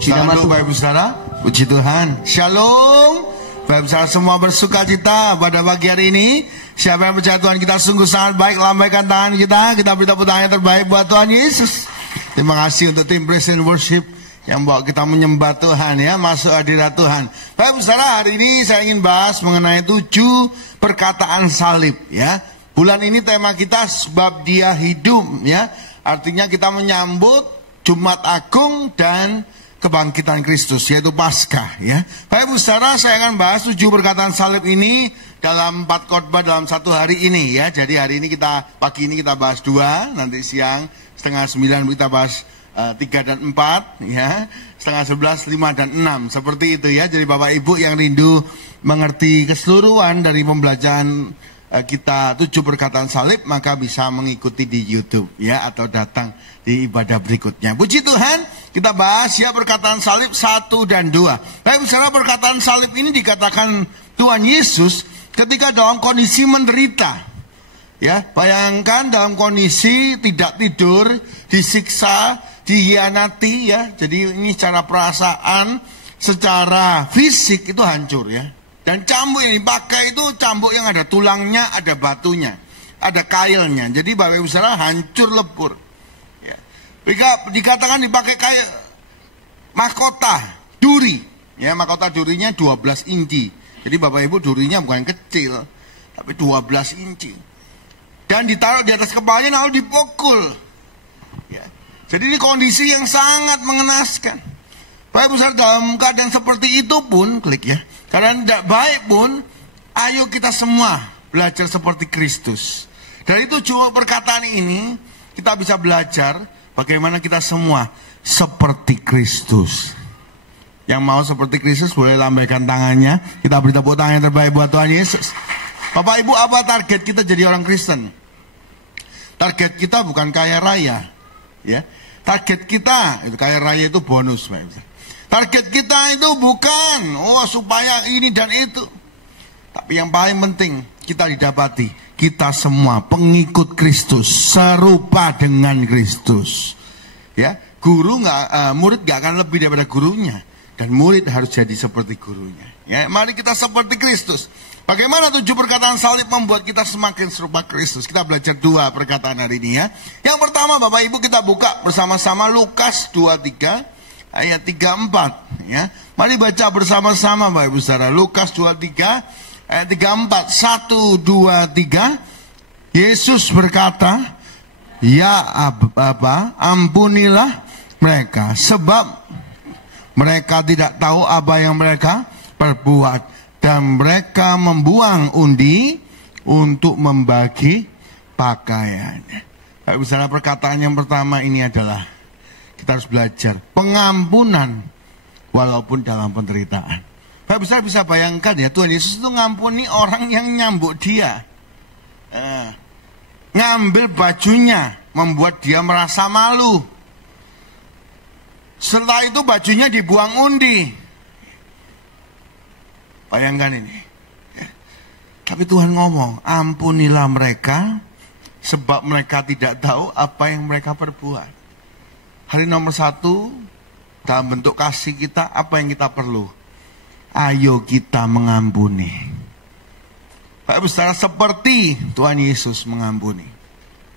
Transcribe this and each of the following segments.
Shalom Bapak Ibu Saudara, puji Tuhan. Shalom Bapak Ibu Saudara semua, bersuka cita pada pagi hari ini. Siapa yang percaya Tuhan kita sungguh sangat baik, lambaikan tangan kita beri tepuk tangan yang terbaik buat Tuhan Yesus. Terima kasih untuk tim Praise and Worship yang bawa kita menyembah Tuhan ya, masuk hadirat Tuhan. Bapak Ibu Saudara, hari ini saya ingin bahas mengenai 7 perkataan salib ya. Bulan ini tema kita sebab Dia hidup ya. Artinya kita menyambut Jumat Agung dan kebangkitan Kristus, yaitu Paskah ya. Bapak Ibu Saudara, saya akan bahas 7 perkataan salib ini dalam 4 khotbah dalam satu hari ini ya. Jadi hari ini pagi ini kita bahas 2, nanti siang 8:30 kita bahas 3 dan 4 ya, 10:30, 5 dan 6, seperti itu ya. Jadi Bapak Ibu yang rindu mengerti keseluruhan dari pembelajaran kita 7 perkataan salib, maka bisa mengikuti di YouTube ya, atau datang di ibadah berikutnya. Puji Tuhan, kita bahas ya perkataan salib 1 dan 2. Baik, misalnya perkataan salib ini dikatakan Tuhan Yesus ketika dalam kondisi menderita. Ya, bayangkan dalam kondisi tidak tidur, disiksa, dihianati ya. Jadi ini secara perasaan, secara fisik itu hancur ya. Dan cambuk yang dipakai itu cambuk yang ada tulangnya, ada batunya, ada kailnya. Jadi Bapak Ibu Saudara hancur lebur. Ya. Dikatakan dipakai kail mahkota duri. Ya, mahkota durinya 12 inci. Jadi Bapak Ibu, durinya bukan kecil, tapi 12 inci. Dan ditaruh di atas kepalanya lalu dipukul. Ya. Jadi ini kondisi yang sangat mengenaskan. Bapak Ibu Saudara, dalam keadaan seperti itu pun, klik ya, keadaan tidak baik pun, ayo kita semua belajar seperti Kristus. Dari itu cuma perkataan ini, kita bisa belajar bagaimana kita semua seperti Kristus. Yang mau seperti Kristus boleh lambaikan tangannya. Kita beri tepuk tangan yang terbaik buat Tuhan Yesus. Bapak Ibu, apa target kita jadi orang Kristen? Target kita bukan kaya raya, ya. Target kita itu kaya raya itu bonus, Bapak Ibu. Target kita itu bukan supaya ini dan itu. Tapi yang paling penting kita didapati, kita semua pengikut Kristus, serupa dengan Kristus. Ya, murid nggak akan lebih daripada gurunya, dan murid harus jadi seperti gurunya. Ya, mari kita seperti Kristus. Bagaimana 7 perkataan salib membuat kita semakin serupa Kristus? Kita belajar 2 perkataan hari ini ya. Yang pertama, Bapak Ibu, kita buka bersama-sama Lukas 23 ayat 34 ya. Mari baca bersama-sama Bapak Ibu Saudara. Lukas 23 ayat 34. 1, 2, 3. Yesus berkata, "Ya Bapa, ampunilah mereka, sebab mereka tidak tahu apa yang mereka perbuat." Dan mereka membuang undi untuk membagi pakaian. Bapak Ibu Saudara, perkataan yang pertama ini adalah kita harus belajar pengampunan walaupun dalam penderitaan. Bapak Ibu Saudara bisa bayangkan ya, Tuhan Yesus itu ngampuni orang yang nyambuk dia, ngambil bajunya, membuat dia merasa malu. Setelah itu bajunya dibuang undi. Bayangkan ini ya. Tapi Tuhan ngomong, ampunilah mereka, sebab mereka tidak tahu apa yang mereka perbuat. Hari nomor 1, dalam bentuk kasih kita, apa yang kita perlu? Ayo kita mengampuni. Bapak Ibu Saudara, seperti Tuhan Yesus mengampuni.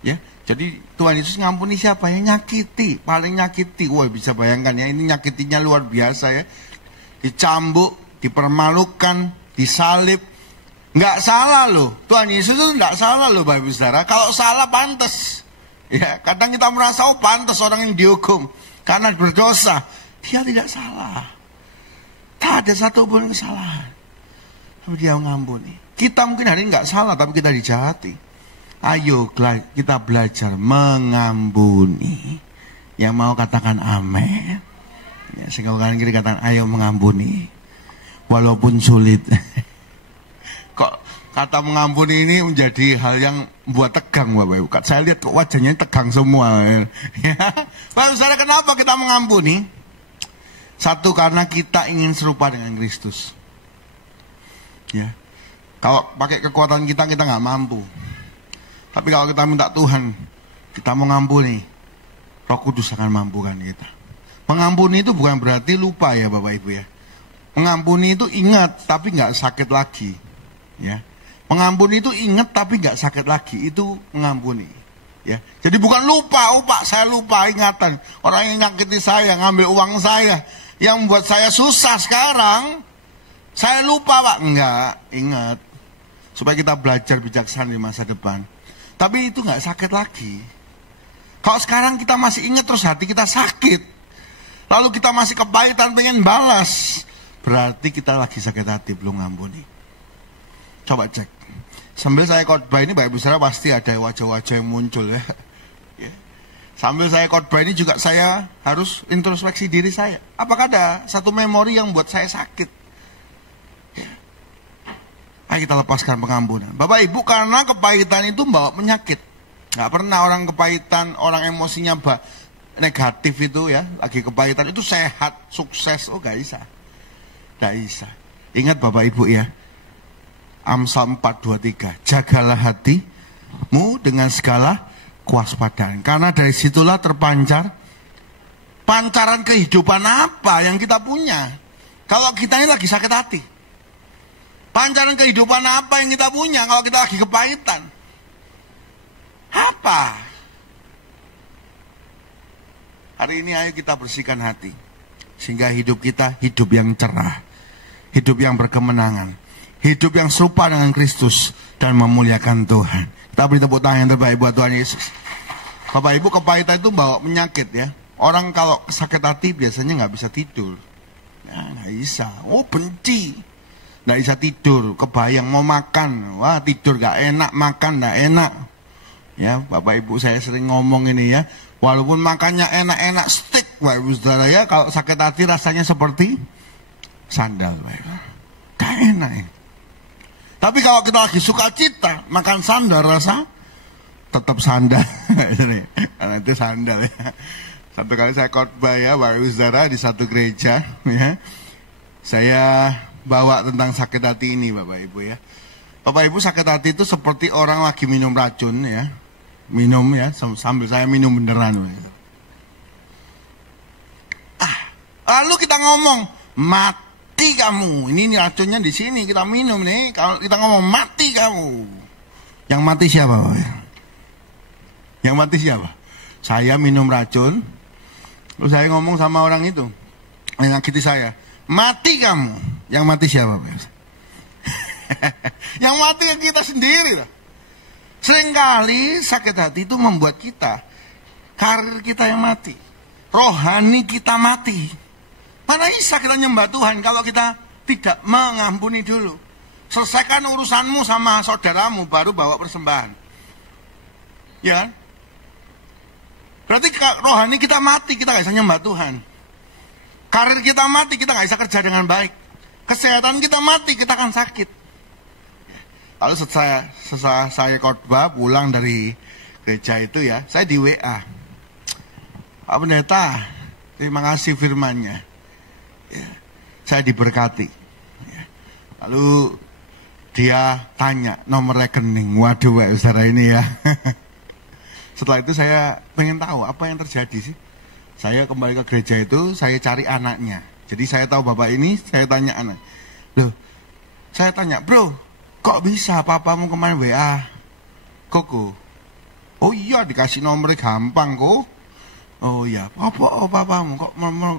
Ya, jadi Tuhan Yesus ngampuni siapa? Yang nyakiti, paling nyakiti. Wah, bisa bayangkan ya, ini nyakitinya luar biasa ya. Dicambuk, dipermalukan, disalib. Nggak salah loh, Tuhan Yesus itu nggak salah loh Bapak Ibu Saudara. Kalau salah pantas. Ya, kadang kita merasa pantas orang yang dihukum karena berdosa. Dia tidak salah. Tak ada satupun kesalahan. Tapi dia mengampuni. Kita mungkin hari ini nggak salah, tapi kita dijahati. Ayo kita belajar mengampuni. Yang mau katakan amin. Ya, sehingga kanan kiri katakan ayo mengampuni. Walaupun sulit. Kok kata mengampuni ini menjadi hal yang membuat tegang Bapak Ibu. Saya lihat kok wajahnya tegang semua. Ya. Bapak Ibu Saudara, kenapa kita mengampuni? 1, karena kita ingin serupa dengan Kristus. Ya. Kalau pakai kekuatan kita nggak mampu. Tapi kalau kita minta Tuhan, kita mengampuni, Roh Kudus akan mampukan kita. Mengampuni itu bukan berarti lupa ya Bapak Ibu ya. Mengampuni itu ingat tapi nggak sakit lagi. Ya. Mengampuni itu ingat tapi nggak sakit lagi. Itu mengampuni. Ya. Jadi bukan lupa, oh Pak saya lupa ingatan. Orang yang nyakiti saya, ngambil uang saya. Yang membuat saya susah sekarang. Saya lupa Pak. Enggak, ingat. Supaya kita belajar bijaksana di masa depan. Tapi itu nggak sakit lagi. Kalau sekarang kita masih ingat terus hati kita sakit. Lalu kita masih kepahitan pengen balas. Berarti kita lagi sakit hati, belum ngampuni. Coba cek. Sambil saya khotbah ini Bapak Ibu Saudara pasti ada wajah-wajah yang muncul ya. Sambil saya khotbah ini juga saya harus introspeksi diri saya. Apakah ada satu memori yang buat saya sakit? Ayo kita lepaskan pengampunan. Bapak Ibu, karena kepahitan itu membawa penyakit. Gak pernah orang kepahitan, orang emosinya negatif itu ya, lagi kepahitan itu sehat, sukses. Oh gak bisa. Gak bisa. Ingat Bapak Ibu ya, Amsal 4:23, jagalah hatimu dengan segala kewaspadaan. Karena dari situlah terpancar pancaran kehidupan apa yang kita punya. Kalau kita ini lagi sakit hati, pancaran kehidupan apa yang kita punya kalau kita lagi kepahitan? Apa? Hari ini ayo kita bersihkan hati. Sehingga hidup kita hidup yang cerah. Hidup yang berkemenangan. Hidup yang serupa dengan Kristus. Dan memuliakan Tuhan. Kita beri tepuk tangan yang terbaik buat Tuhan Yesus. Bapak Ibu, kepahitan itu bawa penyakit ya. Orang kalau sakit hati biasanya nggak bisa tidur. Ya, nggak bisa. Oh benci. Nggak bisa tidur. Kebayang mau makan. Wah tidur nggak enak. Makan nggak enak. Ya, Bapak Ibu saya sering ngomong ini ya. Walaupun makannya enak-enak steak, Bapak Ibu Saudara ya, kalau sakit hati rasanya seperti sandal, Bapak Ibu. Gak enak ya. Tapi kalau kita lagi sukacita, makan sandal rasa tetap sandal. Karena itu sandal ya. Satu kali saya khotbah ya, Bapak Ibu Saudara di satu gereja ya. Saya bawa tentang sakit hati ini, Bapak Ibu ya. Bapak Ibu, sakit hati itu seperti orang lagi minum racun ya. Minum ya, sambil saya minum beneran. Lalu kita ngomong, mati kamu. Ini racunnya di sini, kita minum nih. Kalau kita ngomong mati kamu, yang mati siapa? Yang mati siapa? Saya minum racun, terus saya ngomong sama orang itu, yang nyakiti saya, mati kamu. Yang mati siapa? Yang mati kita sendiri lah. Seringkali sakit hati itu membuat kita, karir kita yang mati, rohani kita mati. Mana bisa kita nyembah Tuhan kalau kita tidak mengampuni dulu. Selesaikan urusanmu sama saudaramu baru bawa persembahan. Ya. Berarti rohani kita mati, kita gak bisa nyembah Tuhan. Karir kita mati, kita gak bisa kerja dengan baik. Kesehatan kita mati, kita akan sakit. Lalu setelah saya khotbah pulang dari gereja itu ya, saya di WA. Pak Pendeta, terima kasih firman-Nya. Ya, saya diberkati. Ya. Lalu dia tanya nomor rekening. Waduh, Pak Saudara ini ya. Setelah itu saya pengen tahu apa yang terjadi sih. Saya kembali ke gereja itu, saya cari anaknya. Jadi saya tahu bapak ini, saya tanya anak. Loh, saya tanya, bro, kok bisa papamu kemarin WA Koko? Oh iya dikasih nomor gampang kok. Oh iya, apa papamu kok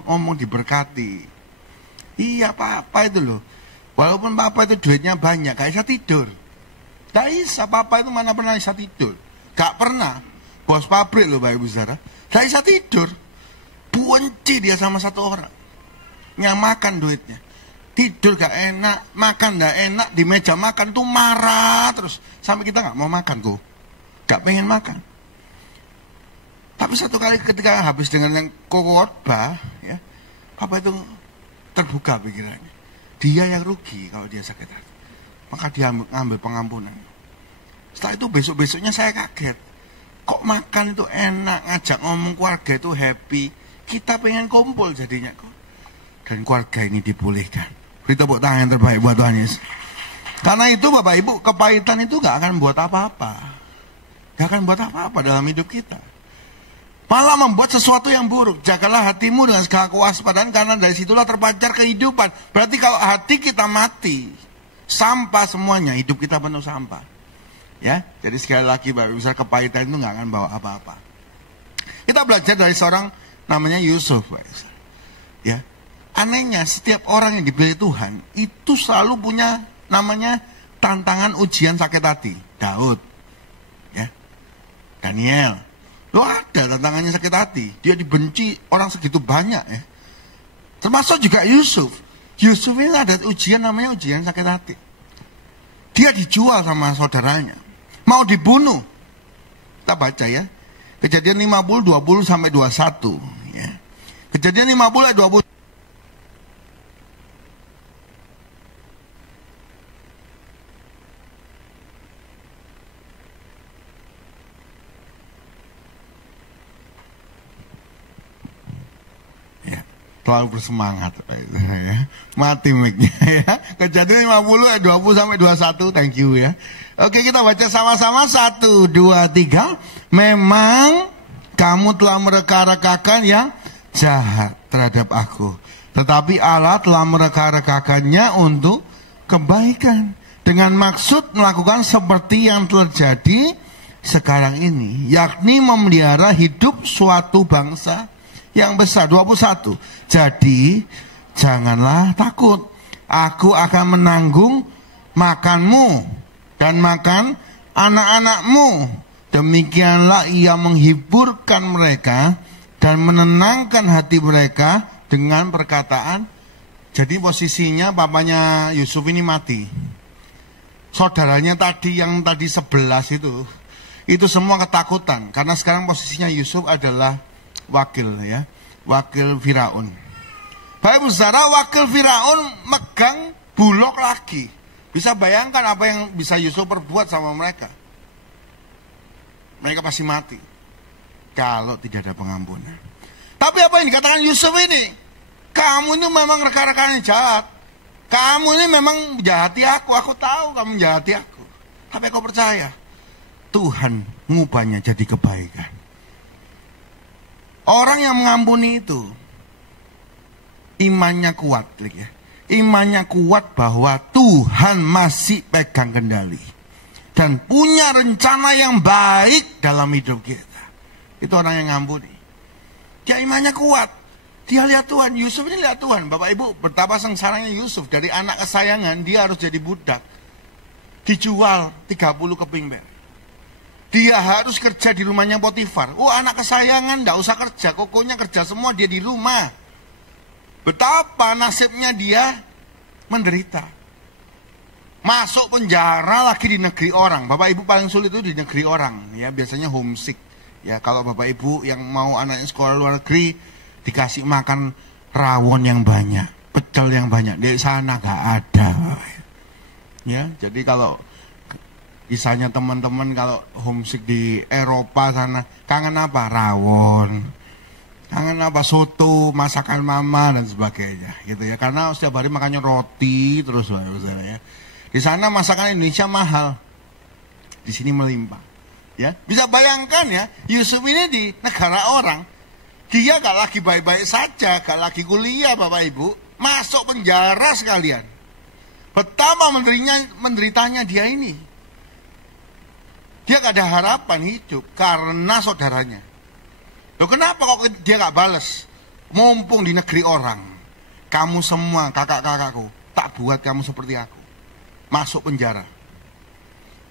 ngomong diberkati? Iya papa itu loh. Walaupun papa itu duitnya banyak, gak bisa tidur. Gak bisa, papa itu mana pernah bisa tidur. Gak pernah. Bos pabrik loh Bapak Ibu Saudara. Gak bisa tidur. Benci dia sama satu orang yang makan duitnya. Tidur gak enak, makan gak enak, di meja makan tuh marah terus. Sampai kita gak mau makan kok. Gak pengen makan. Tapi satu kali ketika habis dengan yang khotbah ya, Papa itu terbuka pikirannya. Dia yang rugi kalau dia sakit hati. Maka dia ambil pengampunan. Setelah itu besok-besoknya saya kaget. Kok makan itu enak, ngajak ngomong keluarga itu happy. Kita pengen kumpul jadinya kok. Dan keluarga ini dipulihkan. Beri tepuk tangan yang terbaik buat Tuhan Yesus. Karena itu Bapak Ibu, kepahitan itu gak akan buat apa-apa. Gak akan buat apa-apa dalam hidup kita. malah membuat sesuatu yang buruk. Jagalah hatimu dengan segala kewaspadaan, karena dari situlah terpancar kehidupan. Berarti kalau hati kita mati, sampah semuanya, hidup kita penuh sampah. Ya, jadi sekali lagi Bapak Ibu, kepahitan itu nggak akan bawa apa-apa. Kita belajar dari seorang namanya Yusuf, ya. Anehnya setiap orang yang dipilih Tuhan itu selalu punya namanya tantangan ujian sakit hati. Daud, ya, Daniel, lo ada tantangannya sakit hati. Dia dibenci orang segitu banyak, ya. Termasuk juga Yusuf. Yusuf ini ada ujian namanya ujian sakit hati. Dia dijual sama saudaranya, mau dibunuh. Kita baca ya, Kejadian 50 20 sampai 21, ya. Kejadian 50 ayat 20. Terlalu bersemangat, ya. Mati mic-nya, ya. Kejadian 50 ayat 20 sampai 21. Thank you, ya. Oke, kita baca sama-sama. 1, 2, 3. Memang kamu telah mereka-rekakan yang jahat terhadap aku, tetapi Allah telah mereka-rekakannya untuk kebaikan, dengan maksud melakukan seperti yang terjadi sekarang ini, yakni memelihara hidup suatu bangsa yang besar. 21. Jadi janganlah takut, aku akan menanggung makanmu dan makan anak-anakmu. Demikianlah ia menghiburkan mereka dan menenangkan hati mereka dengan perkataan. Jadi posisinya papanya Yusuf ini mati. Saudaranya tadi yang tadi 11 itu semua ketakutan, karena sekarang posisinya Yusuf adalah wakil, ya, wakil Firaun. Bapak Ibu Saudara, wakil Firaun megang bulog lagi. Bisa bayangkan apa yang bisa Yusuf perbuat sama mereka. Mereka pasti mati kalau tidak ada pengampunan. Tapi apa yang dikatakan Yusuf ini? Kamu ini memang rekan-rekan yang jahat. Kamu ini memang menjahati aku tahu kamu menjahati aku. Tapi aku percaya Tuhan mengubahnya jadi kebaikan. Orang yang mengampuni itu imannya kuat, ya. Imannya kuat bahwa Tuhan masih pegang kendali dan punya rencana yang baik dalam hidup kita. Itu orang yang ngampuni. Dia imannya kuat. Dia lihat Tuhan. Yusuf ini lihat Tuhan. Bapak Ibu, betapa sengsaranya Yusuf. Dari anak kesayangan dia harus jadi budak, dijual 30 keping perak. Dia harus kerja di rumahnya Potifar. Oh, anak kesayangan enggak usah kerja, kokonya kerja semua, dia di rumah. Betapa nasibnya dia menderita. Masuk penjara lagi di negeri orang. Bapak Ibu paling sulit itu di negeri orang, ya, biasanya homesick. Ya, kalau Bapak Ibu yang mau anaknya sekolah luar negeri dikasih makan rawon yang banyak, pecel yang banyak. Di sana gak ada. Ya, jadi kalau kisahnya teman-teman kalau homesick di Eropa sana, kangen apa? Rawon. Kangen apa? Soto, masakan mama dan sebagainya, gitu ya. Karena setiap hari makannya roti terus, ya. Di sana masakan Indonesia mahal, di sini melimpah. Ya, bisa bayangkan ya, Yusuf ini di negara orang, dia gak lagi baik-baik saja, gak lagi kuliah Bapak Ibu, masuk penjara sekalian. Betapa menderitanya dia ini. Dia gak ada harapan hidup karena saudaranya. Loh, kenapa kok dia gak balas? Mumpung di negeri orang, kamu semua kakak-kakakku, tak buat kamu seperti aku, masuk penjara.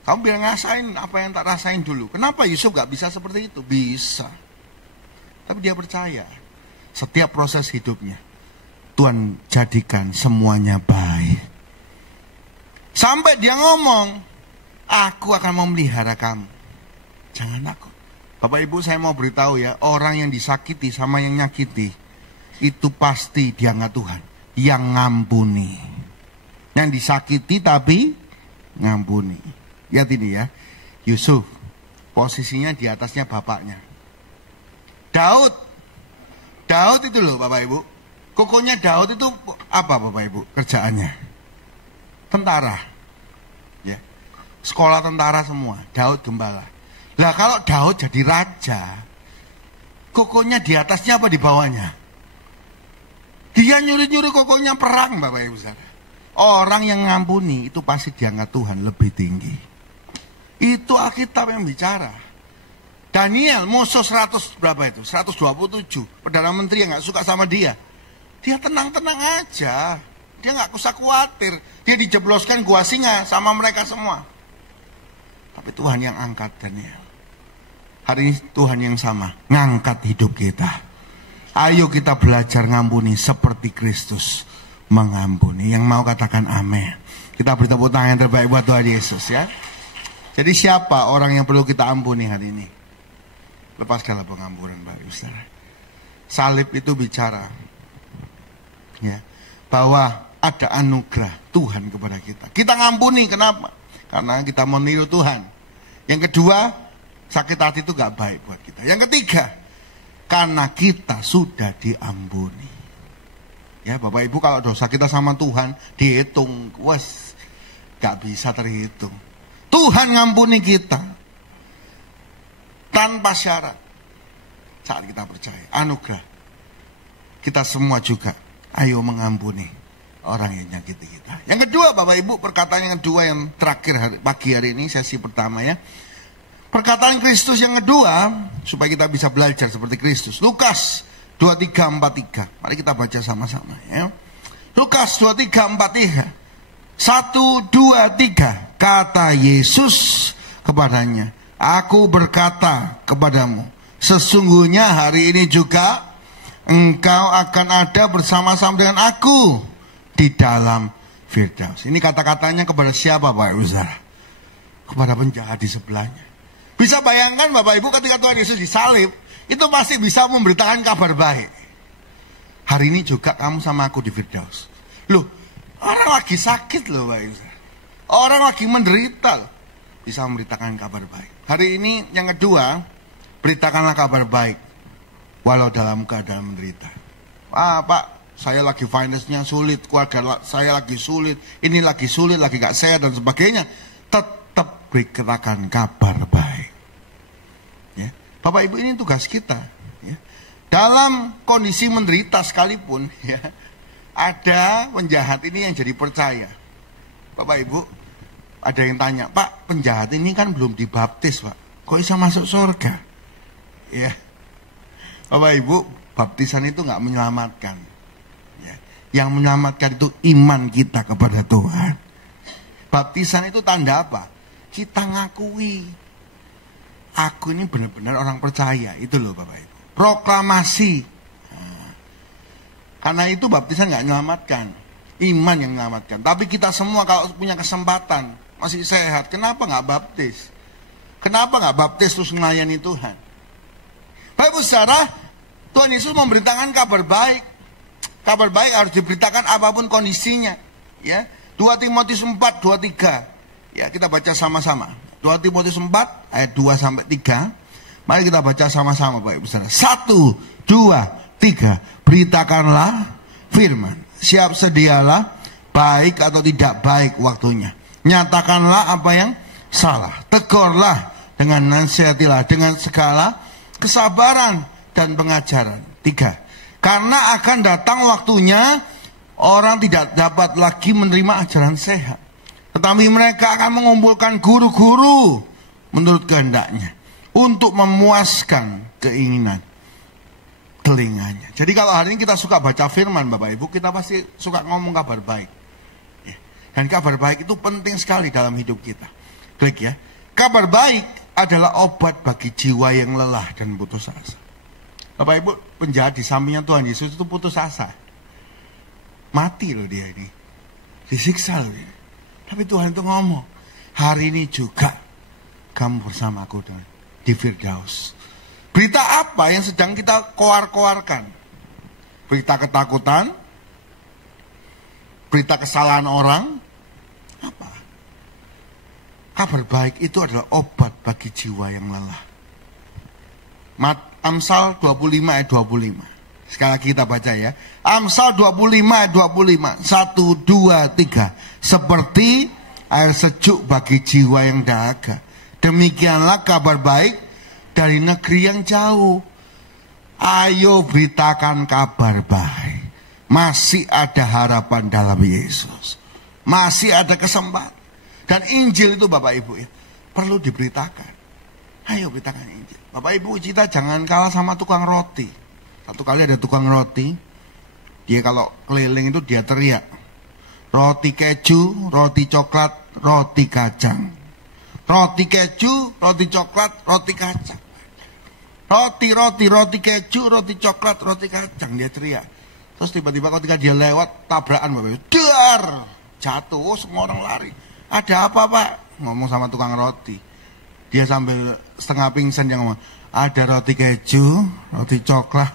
Kamu biar ngasain apa yang tak rasain dulu. Kenapa Yusuf gak bisa seperti itu? Bisa. Tapi dia percaya setiap proses hidupnya Tuhan jadikan semuanya baik. Sampai dia ngomong, aku akan memelihara kamu, jangan takut. Bapak Ibu, saya mau beritahu ya, orang yang disakiti sama yang nyakiti itu pasti dianggap Tuhan yang ngampuni. Yang disakiti tapi ngampuni. Lihat ini ya, Yusuf posisinya di atasnya bapaknya. Daud itu loh Bapak Ibu, kokonya Daud itu apa Bapak Ibu kerjaannya? Tentara, ya, sekolah tentara semua. Daud gembala. Lah kalau Daud jadi raja, kokonya di atasnya apa di bawahnya? Dia nyuri-nyuri kokonya perang, Bapak Ibu Saudara. Orang yang ngampuni itu pasti diangkat Tuhan lebih tinggi. Itu Alkitab yang bicara. Daniel musuh 100 berapa itu? 127. Perdana Menteri yang gak suka sama dia. Dia tenang-tenang aja. Dia gak usah khawatir. Dia dijebloskan gua singa sama mereka semua. Tapi Tuhan yang angkat Daniel. Hari ini Tuhan yang sama ngangkat hidup kita. Ayo kita belajar ngampuni seperti Kristus mengampuni. Yang mau katakan amin. Kita beri tepuk tangan yang terbaik buat Tuhan Yesus ya. Jadi siapa orang yang perlu kita ampuni hari ini? Lepaskanlah pengampunan, Bapak Ibu Saudara. Salib itu bicara ya, bahwa ada anugerah Tuhan kepada kita. Kita ngampuni, kenapa? Karena kita meniru Tuhan. Yang kedua, sakit hati itu gak baik buat kita. Yang ketiga, karena kita sudah diampuni. Ya Bapak Ibu, kalau dosa kita sama Tuhan dihitung, wes gak bisa terhitung. Tuhan ngampuni kita tanpa syarat. Saat kita percaya, anugerah. Kita semua juga, ayo mengampuni orang yang nyakiti kita. Yang kedua Bapak Ibu, perkataan yang kedua yang terakhir pagi hari ini, sesi pertama ya. Perkataan Kristus yang kedua, supaya kita bisa belajar seperti Kristus. Lukas 23:43. Mari kita baca sama-sama ya. Lukas 23:43. 1, 2, 3. Kata Yesus kepadanya, aku berkata kepadamu, sesungguhnya hari ini juga engkau akan ada bersama-sama dengan aku di dalam Firdaus. Ini kata-katanya kepada siapa Bapak Ibu Saudara? Kepada penjahat di sebelahnya. Bisa bayangkan Bapak Ibu ketika Tuhan Yesus disalib, itu pasti bisa memberitakan kabar baik. Hari ini juga kamu sama aku di Firdaus. Loh, orang lagi sakit loh Bapak Ibu. Orang lagi menderita loh. Bisa memberitakan kabar baik. Hari ini yang kedua, beritakanlah kabar baik walau dalam keadaan menderita. Pak, saya lagi finance-nya sulit, keluarga saya lagi sulit, ini lagi sulit, lagi gak sehat dan sebagainya. Tetap beritakan kabar baik. Ya. Bapak Ibu, ini tugas kita. Ya. Dalam kondisi menderita sekalipun, ya, ada penjahat ini yang jadi percaya. Bapak Ibu, ada yang tanya, Pak, penjahat ini kan belum dibaptis, Pak. Kok bisa masuk surga? Ya. Bapak Ibu, baptisan itu nggak menyelamatkan. Ya. Yang menyelamatkan itu iman kita kepada Tuhan. Baptisan itu tanda apa? Kita ngakui, aku ini benar-benar orang percaya. Itu loh Bapak Ibu. Proklamasi. Nah, karena itu baptisan nggak menyelamatkan. Iman yang menyelamatkan. Tapi kita semua kalau punya kesempatan, masih sehat, kenapa nggak baptis? Kenapa nggak baptis terus melayani Tuhan? Bapak Ibu Saudara, Tuhan Yesus memberitakan kabar baik. Kabar baik harus diberitakan apapun kondisinya. Ya, 2 Timotius 4:2-3. Ya, kita baca sama-sama. 2 Timotius 4 ayat 2-3. Mari kita baca sama-sama Bapak Ibu Saudara. 1, 2, 3. Beritakanlah firman. Siap sedialah, baik atau tidak baik waktunya. Nyatakanlah apa yang salah. Tegurlah, dengan nasihatilah dengan segala kesabaran dan pengajaran. 3. Karena akan datang waktunya orang tidak dapat lagi menerima ajaran sehat, tetapi mereka akan mengumpulkan guru-guru menurut kehendaknya untuk memuaskan keinginan telinganya. Jadi kalau hari ini kita suka baca firman Bapak Ibu, kita pasti suka ngomong kabar baik. Dan kabar baik itu penting sekali dalam hidup kita. Klik ya. Kabar baik adalah obat bagi jiwa yang lelah dan putus asa. Bapak Ibu, penjahat di sampingnya Tuhan Yesus itu putus asa. Mati loh dia ini. Disiksa loh dia. Tapi Tuhan itu ngomong, hari ini juga kamu bersama aku di Firdaus. Berita apa yang sedang kita koar-koarkan? Berita ketakutan? Berita kesalahan orang? Apa? Kabar baik itu adalah obat bagi jiwa yang lelah. Amsal 25 ayat 25. Sekali lagi kita baca ya. Amsal 25 ayat 25. 1, 2, 3. Seperti air sejuk bagi jiwa yang dahaga, demikianlah kabar baik dari negeri yang jauh. Ayo beritakan kabar baik. Masih ada harapan dalam Yesus. Masih ada kesempatan. Dan Injil itu Bapak Ibu ya, perlu diberitakan. Ayo beritakan Injil. Bapak Ibu, kita jangan kalah sama tukang roti. Satu kali ada tukang roti, dia kalau keliling itu dia teriak, roti keju, roti coklat, roti kacang. Roti keju, roti coklat, roti kacang. Roti keju, roti coklat, roti kacang. Dia teriak. Terus tiba-tiba ketika dia lewat, tabrakan Bapak Ibu. Dar! Jatuh, semua orang lari. Ada apa Pak? Ngomong sama tukang roti. Dia sambil setengah pingsan yang ngomong, ada roti keju, roti coklat,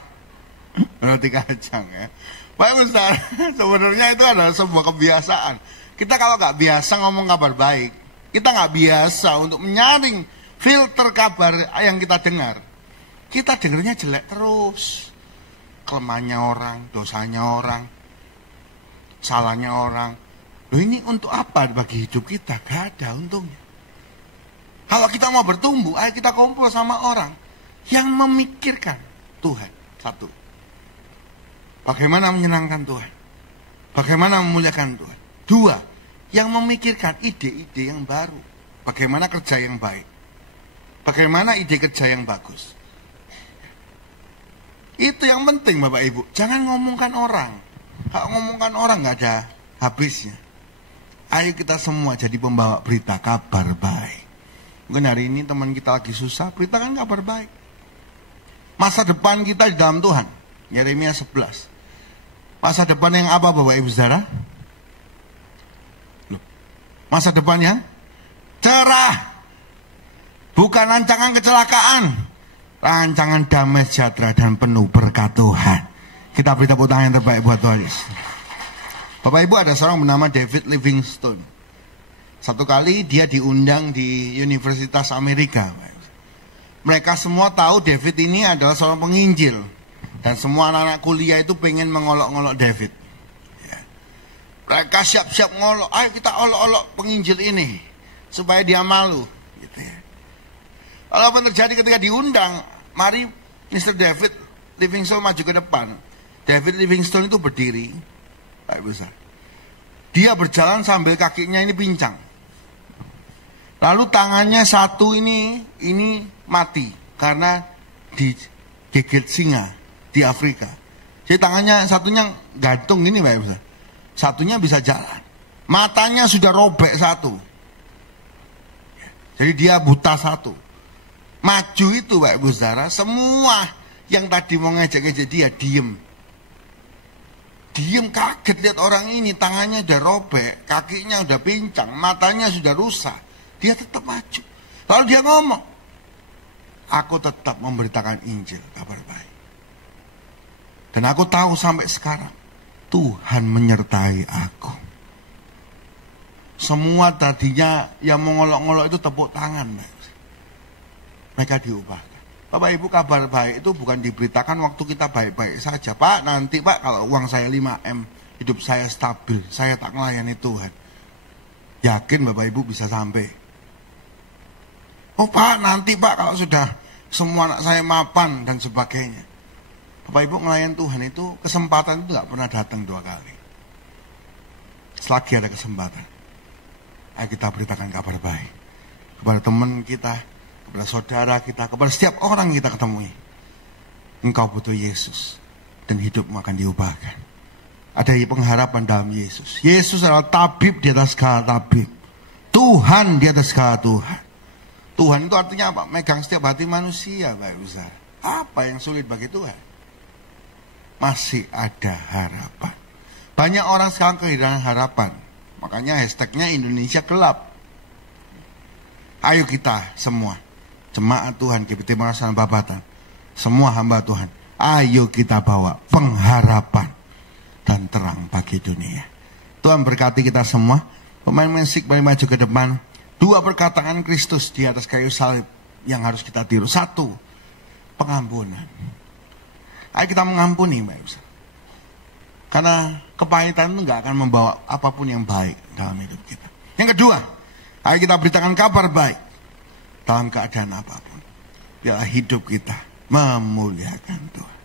roti kacang ya. Pak Ustaz, sebenarnya itu adalah sebuah kebiasaan. Kita kalau nggak biasa ngomong kabar baik, kita nggak biasa untuk menyaring filter kabar yang kita dengar. Kita dengarnya jelek terus. Kelemahannya orang, dosanya orang, salahnya orang. Loh ini untuk apa bagi hidup kita? Gak ada untungnya. Kalau kita mau bertumbuh, ayo kita kumpul sama orang yang memikirkan Tuhan. Satu, bagaimana menyenangkan Tuhan, bagaimana memuliakan Tuhan. Dua, yang memikirkan ide-ide yang baru, bagaimana kerja yang baik, bagaimana ide kerja yang bagus. Itu yang penting Bapak Ibu. Jangan ngomongkan orang. Kalau ngomongkan orang gak ada habisnya. Ayo kita semua jadi pembawa berita kabar baik. Mungkin hari ini teman kita lagi susah, beritakan kabar baik. Masa depan kita di dalam Tuhan. Yeremia 11. Masa depan yang apa Bapak Ibu Saudara? Masa depan yang cerah. Bukan rancangan kecelakaan. Rancangan damai sejahtera dan penuh berkat Tuhan. Kita beri tepuk tangan yang terbaik buat Tuhan Yesus. Bapak Ibu, ada seorang bernama David Livingstone. Satu kali dia diundang di Universitas Amerika. Mereka semua tahu David ini adalah seorang penginjil. Dan semua anak-anak kuliah itu pengen mengolok-olok David. Ya. Mereka siap-siap ngolok. Ayo kita olok-olok penginjil ini. Supaya dia malu. Gitu ya. Lalu apa terjadi ketika diundang? Mari Mr. David Livingstone maju ke depan. David Livingstone itu berdiri. Baik besar. Dia berjalan sambil kakinya ini pincang. Lalu tangannya satu ini mati karena digigit singa di Afrika. Jadi tangannya satunya gantung ini Bapak Ibu. Satunya bisa jalan. Matanya sudah robek satu. Jadi dia buta satu. Maju itu Bapak Ibu Saudara, semua yang tadi mau ngejek-ngejek dia diem. Diem kaget lihat orang ini, tangannya udah robek, kakinya udah pincang, matanya sudah rusak. Dia tetap maju. Lalu dia ngomong, aku tetap memberitakan Injil, kabar baik. Dan aku tahu sampai sekarang, Tuhan menyertai aku. Semua tadinya yang mengolok-ngolok itu tepuk tangan. Mereka diubahkan. Bapak Ibu, kabar baik itu bukan diberitakan waktu kita baik-baik saja. Pak, nanti Pak kalau uang saya 5M, hidup saya stabil, saya tak melayani Tuhan. Yakin Bapak Ibu bisa sampai? Oh Pak, nanti Pak kalau sudah semua anak saya mapan dan sebagainya. Bapak Ibu, ngelayan Tuhan itu kesempatan itu gak pernah datang 2 kali. Selagi ada kesempatan, ayo kita beritakan kabar baik kepada teman kita, kepada saudara kita, kepada setiap orang yang kita ketemui. Engkau butuh Yesus dan hidupmu akan diubahkan. Ada pengharapan dalam Yesus. Yesus adalah tabib di atas segala tabib, Tuhan di atas segala Tuhan. Tuhan itu artinya apa? Megang setiap hati manusia, Bapak Ibu Saudara. Apa yang sulit bagi Tuhan? Masih ada harapan. Banyak orang sekarang kehilangan harapan. Makanya hashtagnya Indonesia gelap. Ayo kita semua, jemaat Tuhan, GBT Makassar Babatan, semua hamba Tuhan, ayo kita bawa pengharapan dan terang bagi dunia. Tuhan berkati kita semua. Pemain musik mari maju ke depan. 2 perkataan Kristus di atas kayu salib yang harus kita tiru. 1, pengampunan. Ayo kita mengampuni, Mbak Ibu. Karena kepahitan itu gak akan membawa apapun yang baik dalam hidup kita. Yang kedua, ayo kita beritakan kabar baik dalam keadaan apapun. Biarlah hidup kita memuliakan Tuhan.